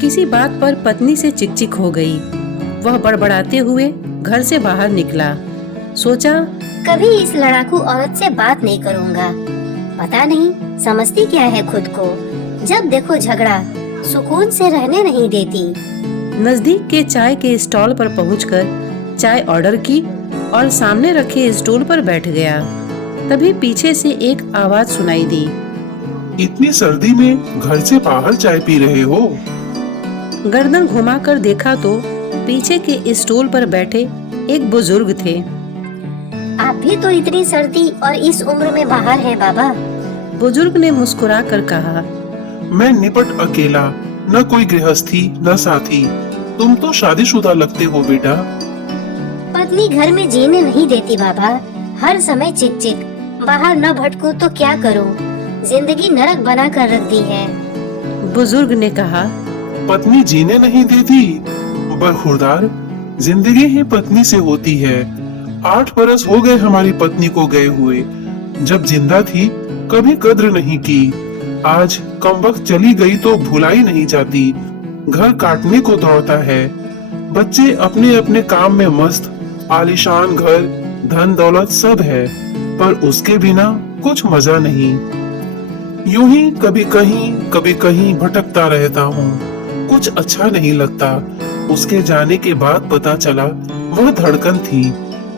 किसी बात पर पत्नी से चिकचिक हो गई। वह बड़बड़ाते हुए घर से बाहर निकला। सोचा, कभी इस लड़ाकू औरत से बात नहीं करूँगा। पता नहीं समझती क्या है खुद को। जब देखो झगड़ा, सुकून से रहने नहीं देती। नजदीक के चाय के स्टॉल पर पहुंचकर चाय ऑर्डर की और सामने रखे स्टूल पर बैठ गया। तभी पीछे से एक आवाज सुनाई दी। इतनी सर्दी में घर से बाहर चाय पी रहे हो? गर्दन घुमाकर देखा तो पीछे के स्टूल पर बैठे एक बुजुर्ग थे। आप भी तो इतनी सर्दी और इस उम्र में बाहर है बाबा। बुजुर्ग ने मुस्कुरा कर कहा, मैं निपट अकेला, न कोई गृहस्थी न साथी। तुम तो शादीशुदा लगते हो बेटा। पत्नी घर में जीने नहीं देती बाबा, हर समय चिक चिक। बाहर न भटकूं तो क्या करूं? जिंदगी नरक बना कर रख दी है। बुजुर्ग ने कहा, पत्नी जीने नहीं देती? बरखुरदार, जिंदगी ही पत्नी से होती है। 8 बरस हो गए हमारी पत्नी को गए हुए। जब जिंदा थी कभी कद्र नहीं की। आज कमबख्त चली गई तो भुलाई नहीं जाती। घर काटने को दौड़ता है। बच्चे अपने अपने काम में मस्त। आलीशान घर, धन दौलत सब है, पर उसके बिना कुछ मजा नहीं। यूं ही कभी कहीं भटकता रहता हूँ। कुछ अच्छा नहीं लगता। उसके जाने के बाद पता चला वह धड़कन थी,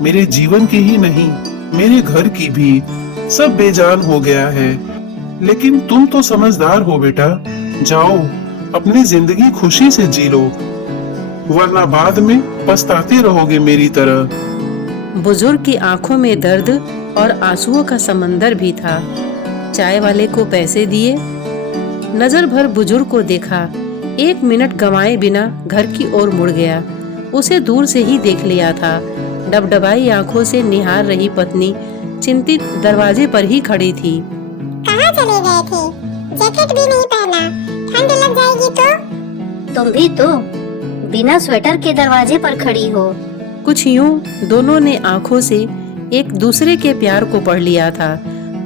मेरे जीवन की ही नहीं, मेरे घर की भी। सब बेजान हो गया है। लेकिन तुम तो समझदार हो बेटा। जाओ, अपनी जिंदगी खुशी से जी लो, वरना बाद में पछताते रहोगे मेरी तरह। बुजुर्ग की आंखों में दर्द और आंसुओं का समंदर भी था। चाय वाले को पैसे दिए, नजर भर बुजुर्ग को देखा। 1 मिनट गंवाए बिना घर की ओर मुड़ गया। उसे दूर से ही देख लिया था। डबडबाई आंखों से निहार रही पत्नी चिंतित दरवाजे पर ही खड़ी थी। कहाँ चले गए थे? जैकेट भी नहीं पहना, ठंड लग जाएगी तो। तुम भी तो बिना स्वेटर के दरवाजे पर खड़ी हो। कुछ यूं दोनों ने आंखों से एक दूसरे के प्यार को पढ़ लिया था।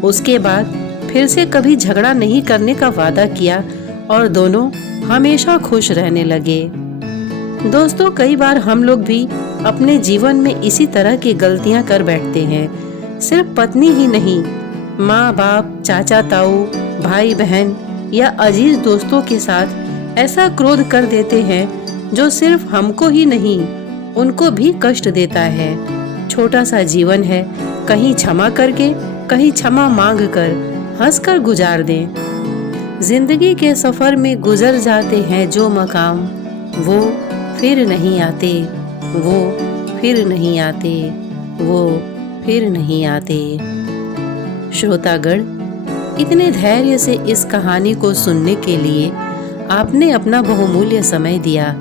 उसके बाद फिर से कभी झगड़ा नहीं करने का वादा किया और दोनों हमेशा खुश रहने लगे। दोस्तों, कई बार हम लोग भी अपने जीवन में इसी तरह की गलतियां कर बैठते हैं। सिर्फ पत्नी ही नहीं, माँ बाप, चाचा ताऊ, भाई बहन या अजीज दोस्तों के साथ ऐसा क्रोध कर देते हैं जो सिर्फ हमको ही नहीं, उनको भी कष्ट देता है। छोटा सा जीवन है, कहीं क्षमा करके, कहीं क्षमा मांग कर, हंस कर गुजार दें। जिंदगी के सफर में गुजर जाते हैं जो मकाम, वो फिर नहीं आते, वो फिर नहीं आते, वो फिर नहीं आते। श्रोतागण, इतने धैर्य से इस कहानी को सुनने के लिए आपने अपना बहुमूल्य समय दिया।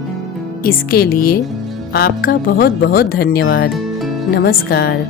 इसके लिए आपका बहुत बहुत धन्यवाद। नमस्कार।